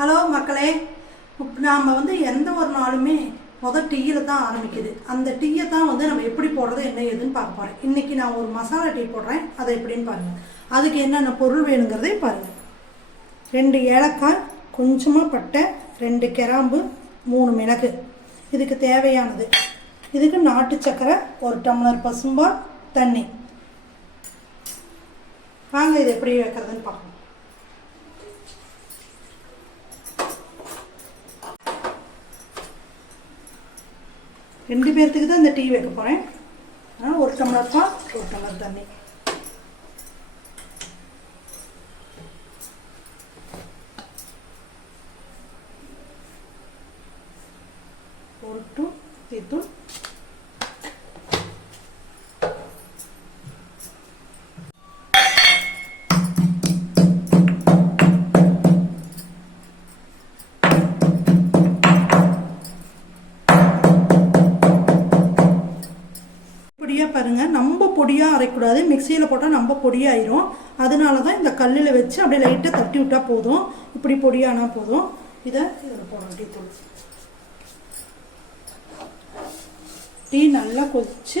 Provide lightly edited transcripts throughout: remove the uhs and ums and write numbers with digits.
Hello மக்களே, நாம் எந்த ஒரு நாளுமே டீயில் தான் ஆரம்பிக்குது. அந்த டீயை தான் நம்ம எப்படி போடுறது என்ன ஏதுன்னு பார்க்க போகிறேன். இன்றைக்கி நான் ஒரு மசாலா டீ போடுறேன், அதை எப்படின்னு பாருங்கள். அதுக்கு என்னென்ன பொருள் வேணுங்கிறதையும் பாருங்கள். 2 ஏலக்காய், கொஞ்சமாக பட்டை, 2 கிராம்பு, 3 மிளகு. இதுக்கு தேவையானது, இதுக்கு நாட்டு சக்கரை, 1 டம்ளர் பசும்பால், தண்ணி. வாங்க இது எப்படி வைக்கிறதுன்னு பார்க்கணும். ரெண்டு பேர்த்துக்கு தான் இந்த டீ வைக்க போகிறேன். அதனால் 1 டம்ளர் பால், 1 டம்ளர் தண்ணி. ஒரு டீத்தூள், பாருங்க. நம்ம பொடியாக அரைக்கூடாது, மிக்சியில் போட்டால் நம்ம பொடியாயிரும். அதனால தான் இந்த கல்லில் வச்சு அப்படியே லைட்டாக தட்டி விட்டால் போதும். இப்படி பொடியானா போதும். இதில் போடணும் டீத்தூள். டீ நல்லா கொதிச்சு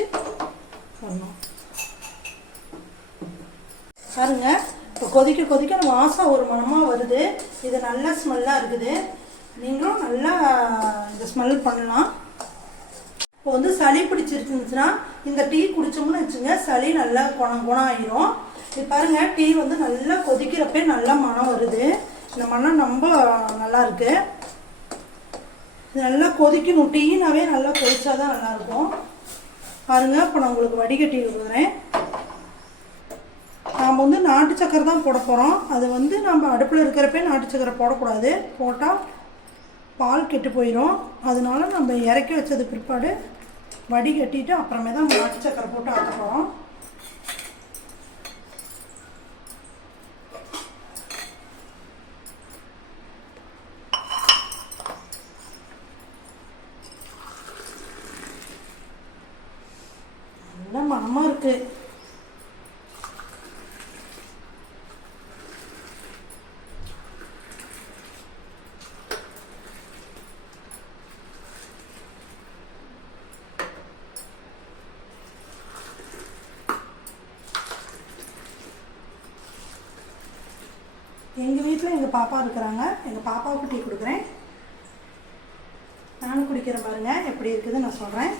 வரணும் பாருங்க. இப்போ கொதிக்க கொதிக்க வாசம் ஒரு மணமாக வருது. இது நல்ல ஸ்மெல்லாக இருக்குது. நீங்களும் நல்லா இந்த ஸ்மெல் பண்ணலாம். இப்போ சளி பிடிச்சிருந்துச்சுன்னா இந்த டீ குடிச்சோம்னு வச்சுங்க, சளி நல்லா குணம் ஆயிரும். இது பாருங்க, டீ நல்லா கொதிக்கிறப்ப நல்லா மனம் வருது. இந்த மனம் ரொம்ப நல்லா இருக்கு. இது நல்லா கொதிக்கணும். டீனாவே நல்லா கொதிச்சாதான் நல்லா இருக்கும். பாருங்க, இப்போ நான் உங்களுக்கு வடிகட்டி கொடுக்குறேன். நாம் நாட்டு சக்கரை தான் போட போகிறோம். அது நம்ம அடுப்பில் இருக்கிறப்ப நாட்டு சக்கரை போடக்கூடாது. போட்டால் பால் கெட்டு போயிடும். அதனால நம்ம இறக்கி வச்சது பிற்பாடு வடிகட்டிட்டு அப்புறமே தான் நாட்டு சக்கரை போட்டு ஆற்ற போகிறோம். நல்ல மனமாக இருக்கு. எங்கள் வீட்டில் எங்கள் பாப்பா இருக்கிறாங்க. எங்கள் பாப்பாவுக்கு டீ கொடுக்குறேன். நானும் குடிக்கிறேன். பாருங்கள் எப்படி இருக்குது நான் சொல்கிறேன்.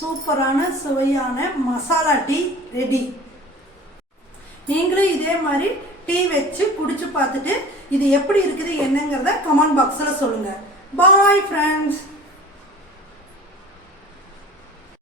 சூப்பரான சுவையான மசாலா டீ ரெடி. நீங்களும் இதே மாதிரி டீ வச்சு குடிச்சு பார்த்துட்டு இது எப்படி இருக்குது என்னங்கிறத கமெண்ட் பாக்ஸில் சொல்லுங்கள். Bye friends.